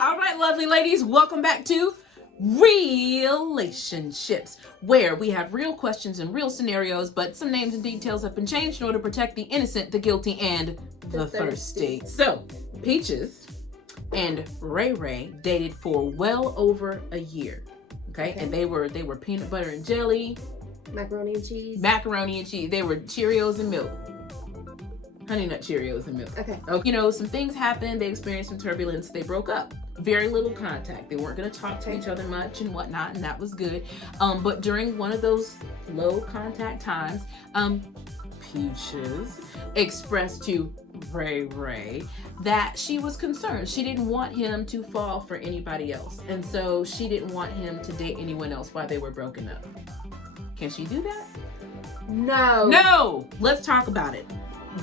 All right, lovely ladies, welcome back to Relationships, where we have real questions and real scenarios, but some names and details have been changed in order to protect the innocent, the guilty, and the thirsty. So, Peaches and Ray Ray dated for well over a year. Okay? And they were peanut butter and jelly, macaroni and cheese. They were Cheerios and milk. Honey Nut Cheerios and milk. Okay. You know, some things happened. They experienced some turbulence. They broke up. Very little contact. They weren't going to talk to each other much and whatnot, and that was good. But during one of those low contact times, Peaches expressed to Ray Ray that she was concerned. She didn't want him to fall for anybody else, and so she didn't want him to date anyone else while they were broken up. Can she do that? No. Let's talk about it.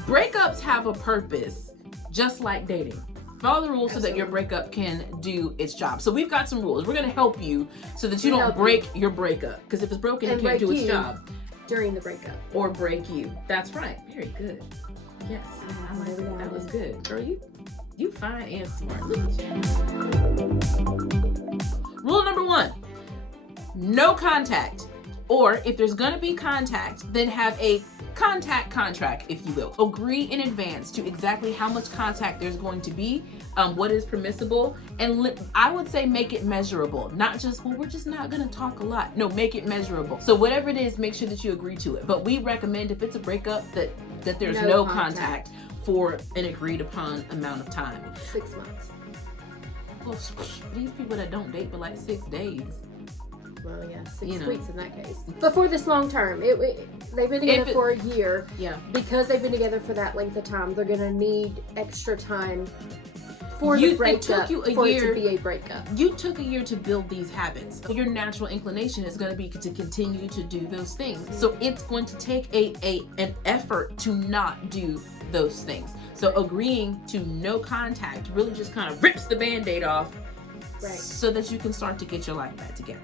Breakups have a purpose, just like dating. Follow the rules so that your breakup can do its job. So we've got some rules. We're going to help you so that you don't break your breakup. Because if it's broken, it can't do its job. During the breakup. Or break you. That's right. Very good. Yes. I like that. That was good. Girl, you fine and smart. Look at you. Rule number 1. No contact. Or if there's going to be contact, then have a contact contract, if you will. Agree in advance to exactly how much contact there's going to be, what is permissible, and I would say make it measurable. Not just, well, we're just not going to talk a lot. No, make it measurable. So whatever it is, make sure that you agree to it. But we recommend if it's a breakup that there's no contact for an agreed upon amount of time. 6 months. Well, these people that don't date for like 6 days. Well, yeah, 6 weeks in that case. But for this long term, they've been together for a year. Yeah. Because they've been together for that length of time, they're going to need extra time for the breakup, it to be a breakup. You took a year to build these habits. Your natural inclination is going to be to continue to do those things. Mm-hmm. So it's going to take an effort to not do those things. So agreeing to no contact really just kind of rips the Band-Aid off, so that you can start to get your life back together.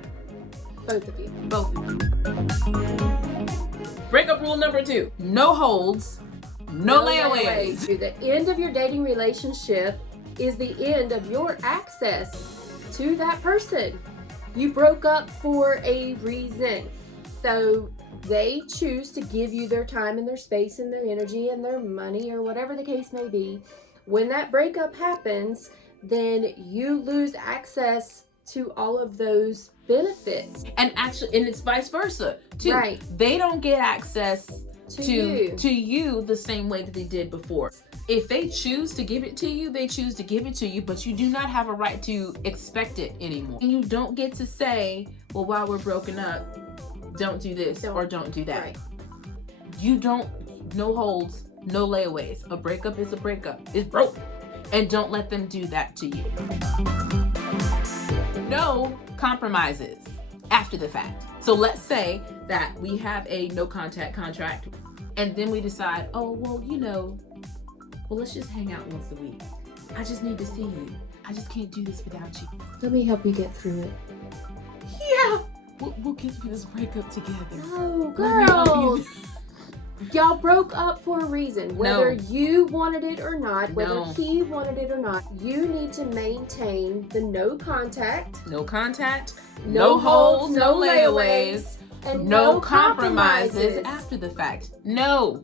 Both of you. Breakup rule number 2. No holds, no layaways. The end of your dating relationship is the end of your access to that person. You broke up for a reason. So they choose to give you their time and their space and their energy and their money or whatever the case may be. When that breakup happens, then you lose access to all of those benefits. And it's vice versa too. Right. They don't get access to you the same way that they did before. If they choose to give it to you, they choose to give it to you, but you do not have a right to expect it anymore. And you don't get to say, well, while we're broken up, don't do this or don't do that. Right. You don't, no holds, no layaways. A breakup is a breakup. It's broke. And don't let them do that to you. No compromises after the fact. So let's say that we have a no contact contract and then we decide, oh, well, let's just hang out once a week. I just need to see you. I just can't do this without you. Let me help you get through it. Yeah. We'll get through this breakup together. No, girls. Y'all broke up for a reason. Whether you wanted it or not, whether he wanted it or not, you need to maintain the no contact, no holds, no layaways, and no compromises after the fact. No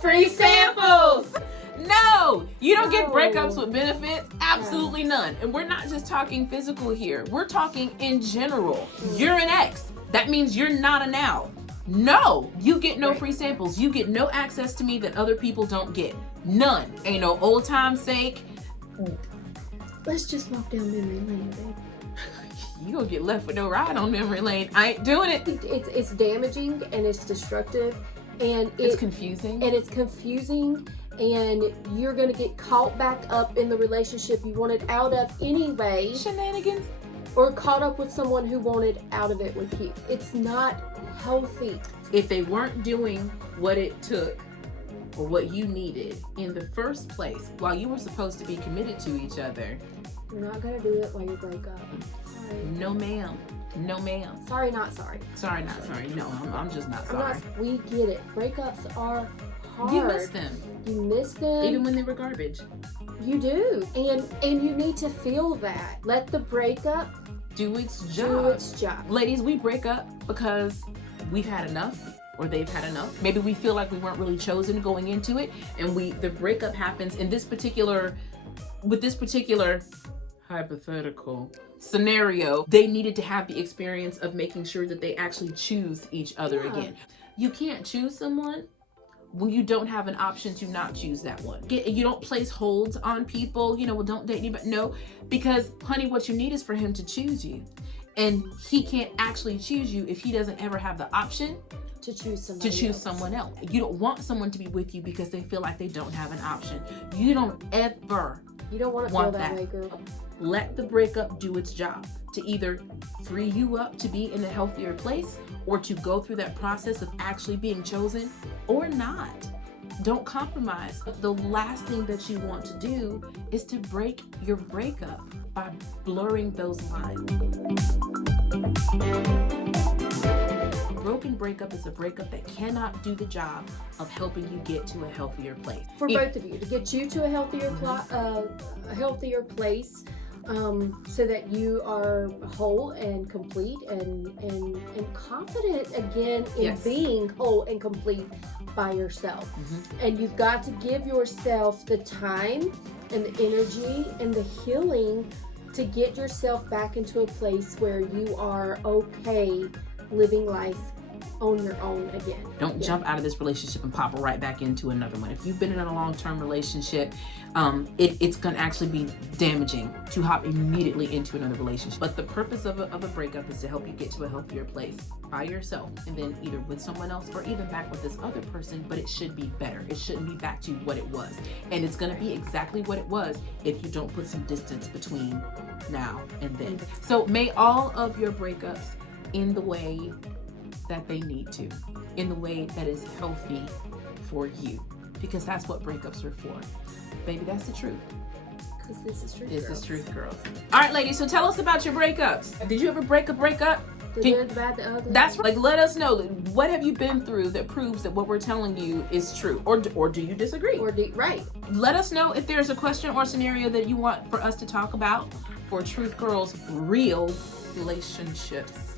free samples. No, you don't get breakups with benefits. Absolutely none. And we're not just talking physical here. We're talking in general. You're an ex. That means you're not a now. No, you get no free samples. You get no access to me that other people don't get. None. Ain't no old time's sake. Let's just walk down memory lane, babe. You gonna get left with no ride on memory lane. I ain't doing it. It's damaging and it's destructive and it's confusing. And you're going to get caught back up in the relationship you wanted out of anyway. Shenanigans. Or caught up with someone who wanted out of it with you. It's not healthy. If they weren't doing what it took or what you needed in the first place while you were supposed to be committed to each other, you're not going to do it while you break up. Sorry. No, ma'am. No, ma'am. Sorry, not sorry. Sorry, not sorry. No, I'm just not sorry. We get it. Breakups are hard. You miss them. You miss them. Even when they were garbage. You do. And you need to feel that. Let the breakup do its job. Ladies, we break up because we've had enough, or they've had enough. Maybe we feel like we weren't really chosen going into it, and the breakup happens with this particular hypothetical scenario. They needed to have the experience of making sure that they actually choose each other again. You can't choose someone when you don't have an option to not choose that one. You don't place holds on people, well, don't date anybody. No, because honey, what you need is for him to choose you. And he can't actually choose you if he doesn't ever have the option to choose someone else. You don't want someone to be with you because they feel like they don't have an option. You don't want to feel that way, girl. Let the breakup do its job to either free you up to be in a healthier place, or to go through that process of actually being chosen or not. Don't compromise. The last thing that you want to do is to break your breakup by blurring those lines. Broken breakup is a breakup that cannot do the job of helping you get to a healthier place. For both of you, to get you to a healthier place, so that you are whole and complete and confident again in being whole and complete by yourself. And you've got to give yourself the time and the energy and the healing to get yourself back into a place where you are okay living life on your own again. Don't jump out of this relationship and pop right back into another one. If you've been in a long-term relationship, it's going to actually be damaging to hop immediately into another relationship. But the purpose of a breakup is to help you get to a healthier place by yourself, and then either with someone else or even back with this other person, but it should be better. It shouldn't be back to what it was. And it's going to be exactly what it was if you don't put some distance between now and then. So may all of your breakups end the way that they need to, in the way that is healthy for you, because that's what breakups are for. Baby, that's the truth. Because this is truth. This is TruthGirlz. All right, ladies, so tell us about your breakups. Did you ever break a breakup? The good, the bad, the ugly. That's right. Like, let us know, what have you been through that proves that what we're telling you is true, or do you disagree? Right. Let us know if there's a question or scenario that you want for us to talk about for TruthGirlz Real Relationships.